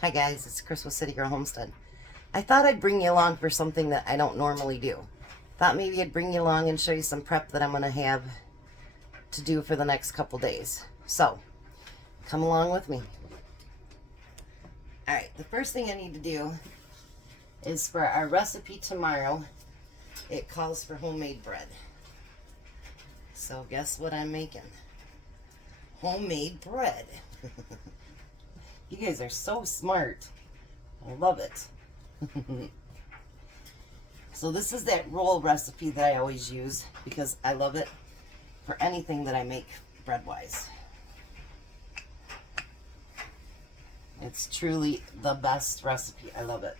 Hi guys, it's Chris with Citygirlhomestead. I thought I'd bring you along for something that I don't normally do. Thought maybe I'd bring you along and show you some prep that I'm going to have to do for the next couple days. So, come along with me. Alright, the first thing I need to do is for our recipe tomorrow, it calls for homemade bread. So guess what I'm making? Homemade bread. You guys are so smart. I love it. So this is that roll recipe that I always use because I love it for anything that I make bread-wise. It's truly the best recipe. I love it.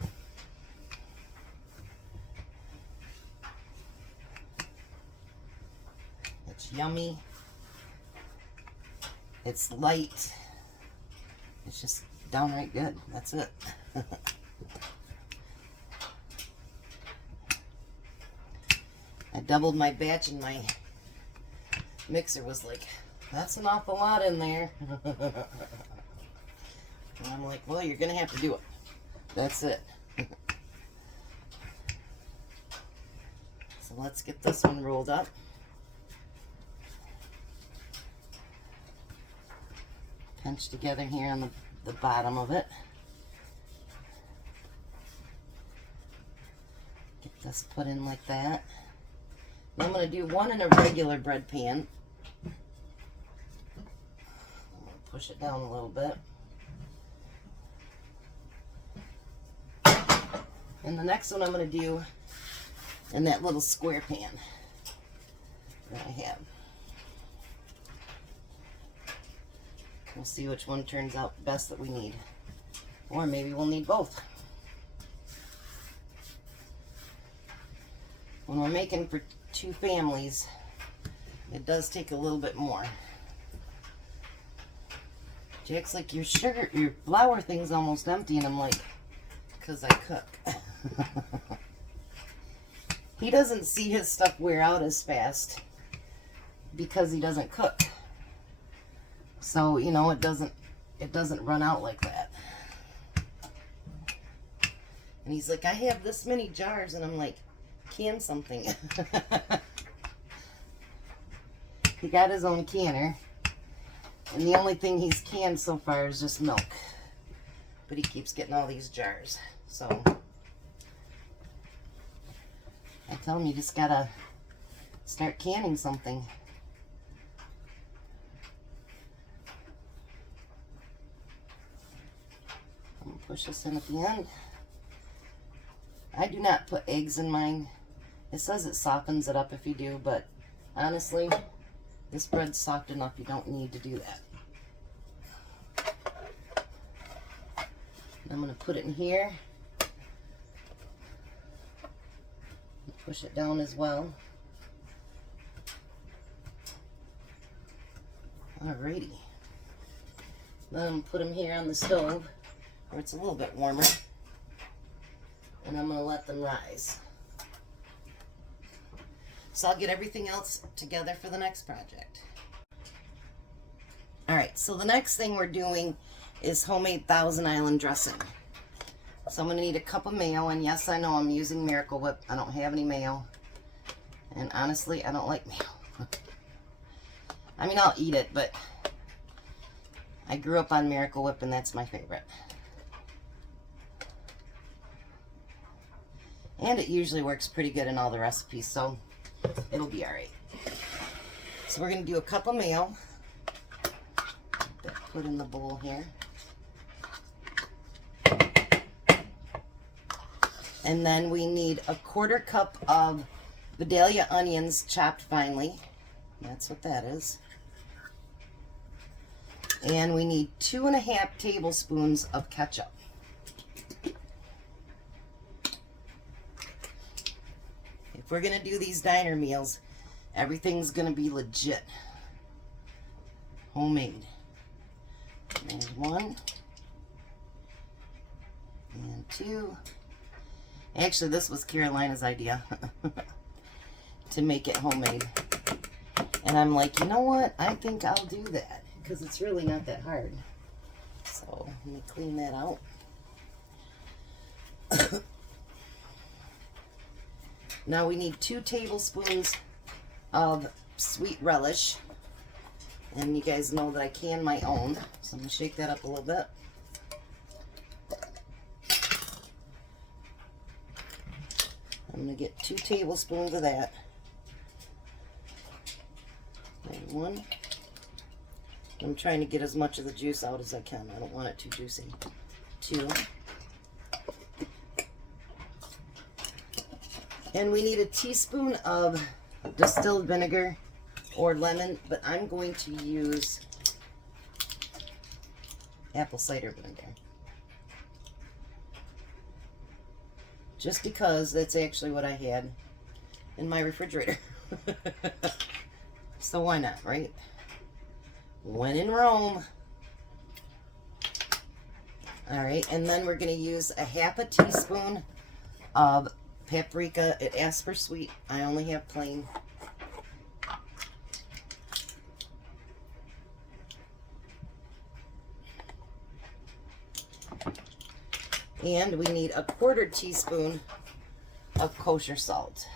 It's yummy. It's light. It's just downright good. That's it. I doubled my batch and my mixer was like, that's an awful lot in there. And I'm like, well, you're going to have to do it. That's it. So let's get this one rolled up. Pinch together here on the bottom of it. Get this put in like that. Now I'm going to do one in a regular bread pan. I'm going to push it down a little bit. And the next one I'm going to do in that little square pan that I have. We'll see which one turns out best that we need. Or maybe we'll need both. When we're making for 2 families, it does take a little bit more. Jack's like, your flour thing's almost empty, and I'm like, because I cook. He doesn't see his stuff wear out as fast because he doesn't cook. So, you know, it doesn't run out like that. And he's like, I have this many jars, and I'm like, can something. He got his own canner, and the only thing he's canned so far is just milk. But he keeps getting all these jars. So I tell him, you just gotta start canning something. Push this in at the end. I do not put eggs in mine. It says it softens it up if you do, but honestly, this bread's soft enough you don't need to do that. I'm going to put it in here. Push it down as well. Alrighty. Then I'm going to put them here on the stove, where it's a little bit warmer, and I'm going to let them rise. So I'll get everything else together for the next project. Alright, so the next thing we're doing is homemade Thousand Island dressing. So I'm going to need a cup of mayo, and yes, I know I'm using Miracle Whip. I don't have any mayo, and honestly, I don't like mayo. I mean, I'll eat it, but I grew up on Miracle Whip, and that's my favorite. And it usually works pretty good in all the recipes, so it'll be alright. So we're going to do a cup of mayo. Put in the bowl here. And then we need a 1/4 cup of Vidalia onions chopped finely. That's what that is. And we need 2.5 tablespoons of ketchup. If we're going to do these diner meals, everything's going to be legit. Homemade. There's 1. And 2. Actually, this was Carolina's idea to make it homemade. And I'm like, you know what? I think I'll do that because it's really not that hard. So let me clean that out. Now we need 2 tablespoons of sweet relish. And you guys know that I can my own. So I'm going to shake that up a little bit. I'm going to get 2 tablespoons of that. And 1. I'm trying to get as much of the juice out as I can. I don't want it too juicy. 2. And we need a teaspoon of distilled vinegar or lemon, but I'm going to use apple cider vinegar. Just because that's actually what I had in my refrigerator. So why not, right? When in Rome. Alright, and then we're going to use a half a teaspoon of paprika. It asks for sweet. I only have plain. And we need a 1/4 teaspoon of kosher salt.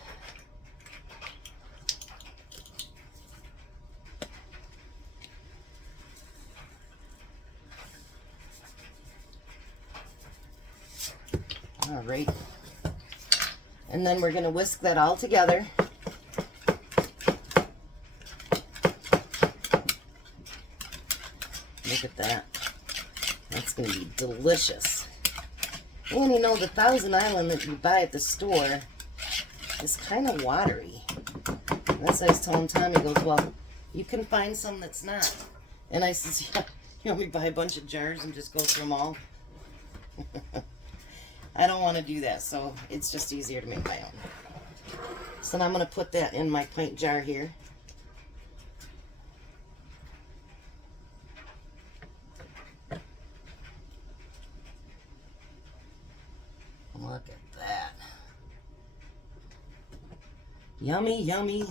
All right. And then we're going to whisk that all together. Look at that. That's going to be delicious. And you know, the Thousand Island that you buy at the store is kind of watery. That's what I was telling Tommy. He goes, well, you can find some that's not. And I says, yeah, you want me to buy a bunch of jars and just go through them all? I don't want to do that, so it's just easier to make my own. So now I'm going to put that in my pint jar here. Look at that. Yummy, yummy.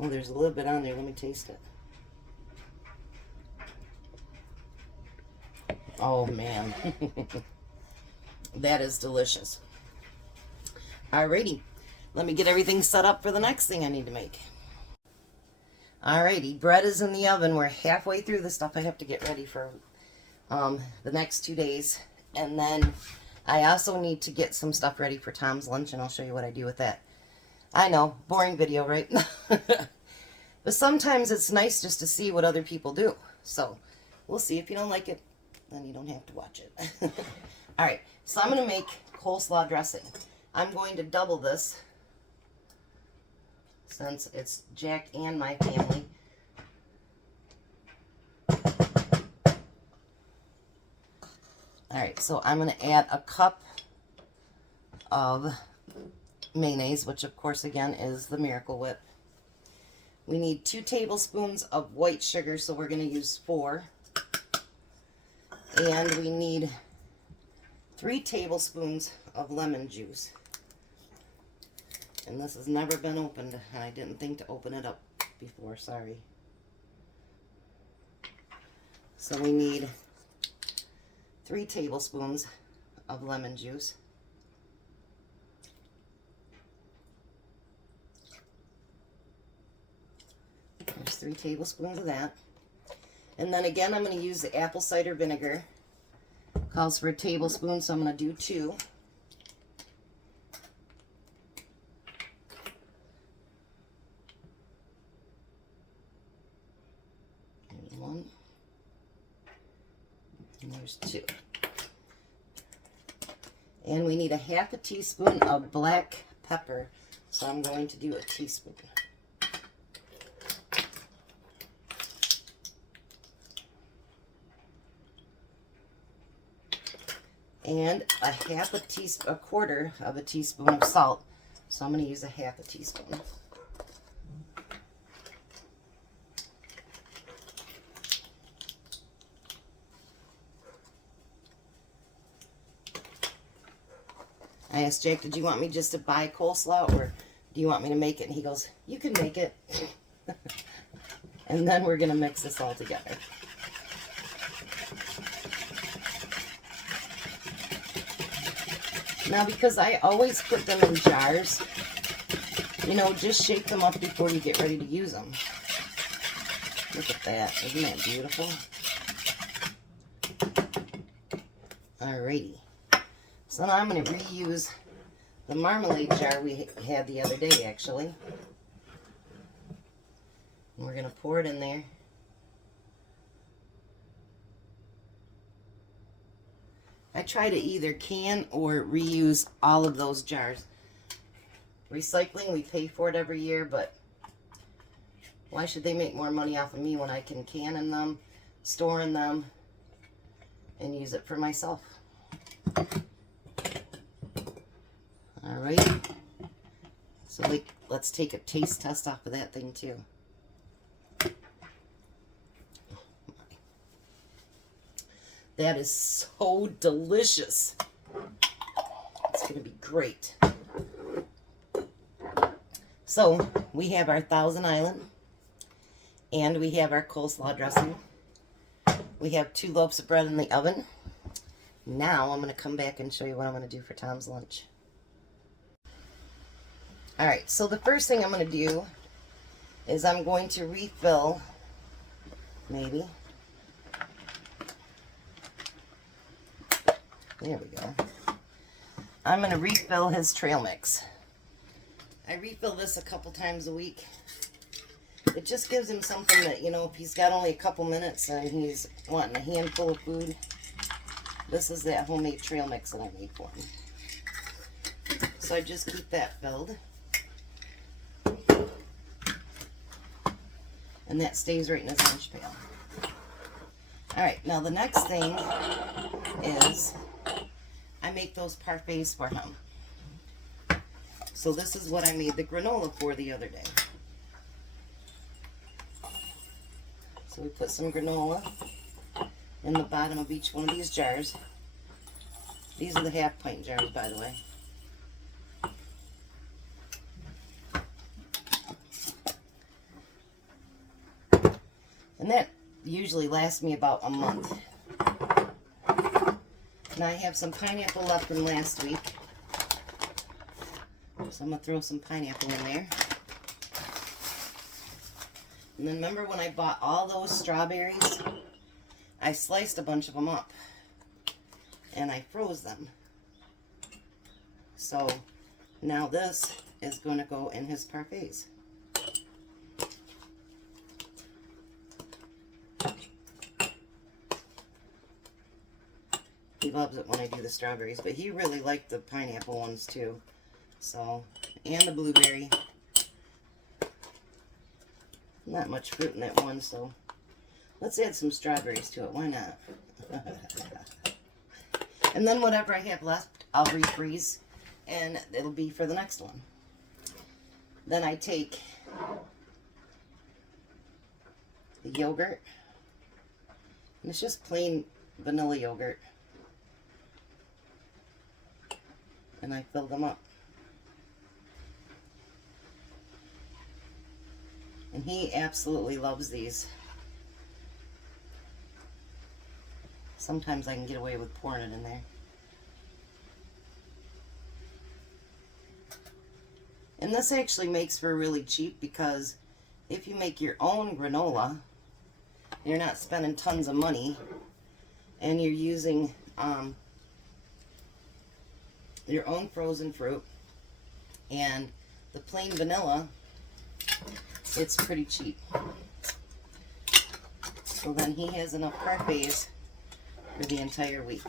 Oh, there's a little bit on there. Let me taste it. Oh, man. That is delicious. Alrighty. Let me get everything set up for the next thing I need to make. Alrighty. Bread is in the oven. We're halfway through the stuff I have to get ready for the next 2 days. And then I also need to get some stuff ready for Tom's lunch, and I'll show you what I do with that. I know, boring video, right? But sometimes it's nice just to see what other people do. So we'll see. If you don't like it, then you don't have to watch it. All right, so I'm going to make coleslaw dressing. I'm going to double this since it's Jack and my family. All right, so I'm going to add a cup of mayonnaise, which of course again is the Miracle Whip. We need 2 tablespoons of white sugar, so we're going to use 4. And we need 3 tablespoons of lemon juice. And this has never been opened, and I didn't think to open it up before, sorry. So we need 3 tablespoons of lemon juice. There's 3 tablespoons of that. And then again, I'm going to use the apple cider vinegar. Calls for a tablespoon, so I'm going to do 2. There's 1. And there's 2. And we need a half a teaspoon of black pepper, so I'm going to do a teaspoon. And a 1/4 of a teaspoon of salt, so I'm going to use a half a teaspoon. I asked Jack, did you want me just to buy coleslaw, or do you want me to make it? And he goes, you can make it. And then we're going to mix this all together. Now, because I always put them in jars, you know, just shake them up before you get ready to use them. Look at that. Isn't that beautiful? Alrighty. So now I'm going to reuse the marmalade jar we had the other day, actually. And we're going to pour it in there. I try to either can or reuse all of those jars. Recycling, we pay for it every year, but why should they make more money off of me when I can can in them, store in them, and use it for myself? Alright. So let's take a taste test off of that thing too. That is so delicious. It's going to be great. So, we have our Thousand Island, and we have our coleslaw dressing. We have 2 loaves of bread in the oven. Now, I'm going to come back and show you what I'm going to do for Tom's lunch. Alright, so the first thing I'm going to do is I'm going to refill, maybe. There we go. I'm going to refill his trail mix. I refill this a couple times a week. It just gives him something that, you know, if he's got only a couple minutes and he's wanting a handful of food, this is that homemade trail mix that I made for him. So I just keep that filled. And that stays right in his lunch pail. Alright, now the next thing is I make those parfaits for him. So this is what I made the granola for the other day. So we put some granola in the bottom of each one of these jars. These are the half-pint jars, by the way. And that usually lasts me about a month. Now I have some pineapple left from last week. So I'm going to throw some pineapple in there. And then remember when I bought all those strawberries? I sliced a bunch of them up. And I froze them. So now this is going to go in his parfaits. He loves it when I do the strawberries, but he really liked the pineapple ones too. So, and the blueberry. Not much fruit in that one, so let's add some strawberries to it. Why not? And then whatever I have left, I'll refreeze, and it'll be for the next one. Then I take the yogurt, and it's just plain vanilla yogurt. And I fill them up. And he absolutely loves these. Sometimes I can get away with pouring it in there. And this actually makes for really cheap, because if you make your own granola, you're not spending tons of money, and you're using your own frozen fruit and the plain vanilla, it's pretty cheap. So then he has enough parfaits for the entire week.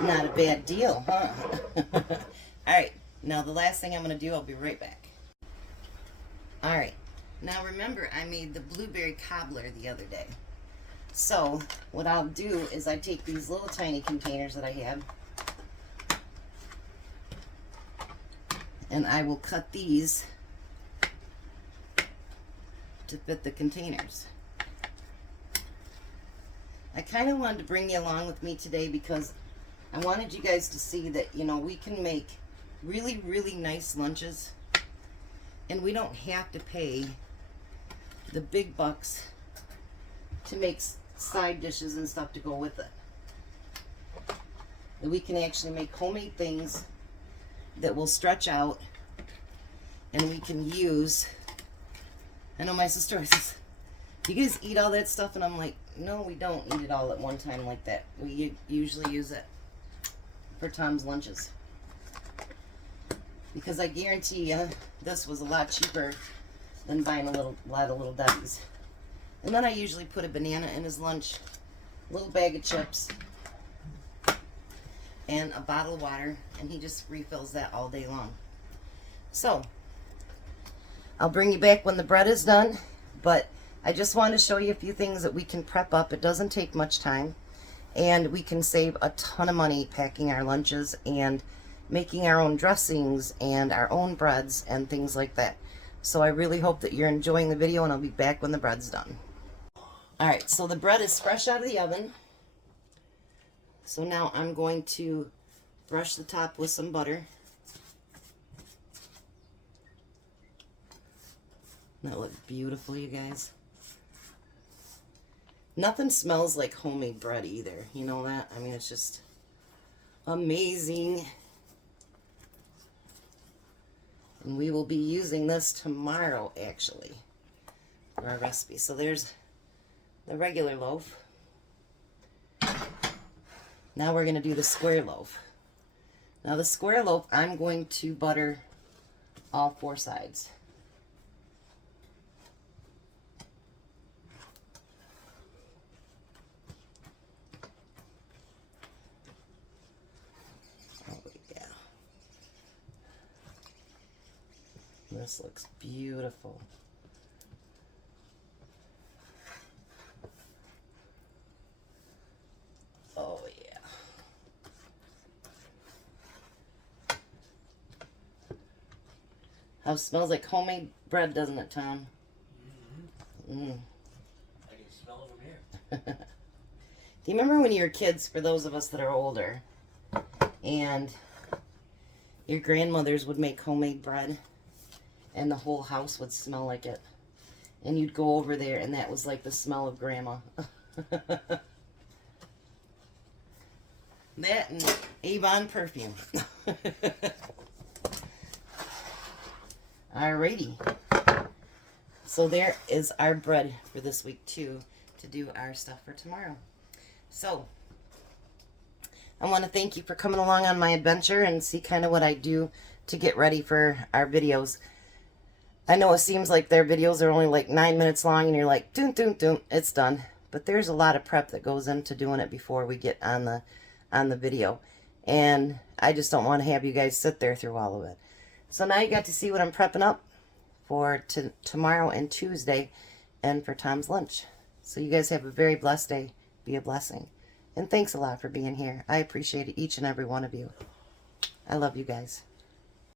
Not a bad deal, huh? Alright, now the last thing I'm going to do, I'll be right back. Alright, now remember I made the blueberry cobbler the other day. So what I'll do is I take these little tiny containers that I have, and I will cut these to fit the containers. I kind of wanted to bring you along with me today because I wanted you guys to see that, you know, we can make really, really nice lunches, and we don't have to pay the big bucks to make side dishes and stuff to go with it. And we can actually make homemade things that will stretch out and we can use. I know my sister says, "Do you guys eat all that stuff?" And I'm like, no, we don't eat it all at one time like that. We usually use it for Tom's lunches. Because I guarantee you, this was a lot cheaper than buying a lot of little Debbie's. And then I usually put a banana in his lunch, a little bag of chips, and a bottle of water, and he just refills that all day long. So, I'll bring you back when the bread is done, but I just want to show you a few things that we can prep up. It doesn't take much time, and we can save a ton of money packing our lunches and making our own dressings and our own breads and things like that. So I really hope that you're enjoying the video, and I'll be back when the bread's done. Alright, so the bread is fresh out of the oven. So now I'm going to brush the top with some butter. That looks beautiful, you guys. Nothing smells like homemade bread either. You know that? I mean, it's just amazing. And we will be using this tomorrow, actually, for our recipe. So there's the regular loaf. Now we're going to do the square loaf. Now the square loaf, I'm going to butter all 4 sides. Oh yeah. This looks beautiful. Oh yeah. How it smells like homemade bread, doesn't it, Tom? Mm-hmm. I can smell it from here. Do you remember when you were kids, for those of us that are older, and your grandmothers would make homemade bread and the whole house would smell like it? And you'd go over there and that was like the smell of Grandma. That and Avon perfume. Alrighty. So there is our bread for this week too, to do our stuff for tomorrow. So I want to thank you for coming along on my adventure and see kind of what I do to get ready for our videos. I know it seems like their videos are only like 9 minutes long and you're like, doon, doon, doon, it's done. But there's a lot of prep that goes into doing it before we get on the video. And I just don't want to have you guys sit there through all of it. So now you got to see what I'm prepping up for tomorrow and Tuesday and for Tom's lunch. So you guys have a very blessed day. Be a blessing. And thanks a lot for being here. I appreciate each and every one of you. I love you guys.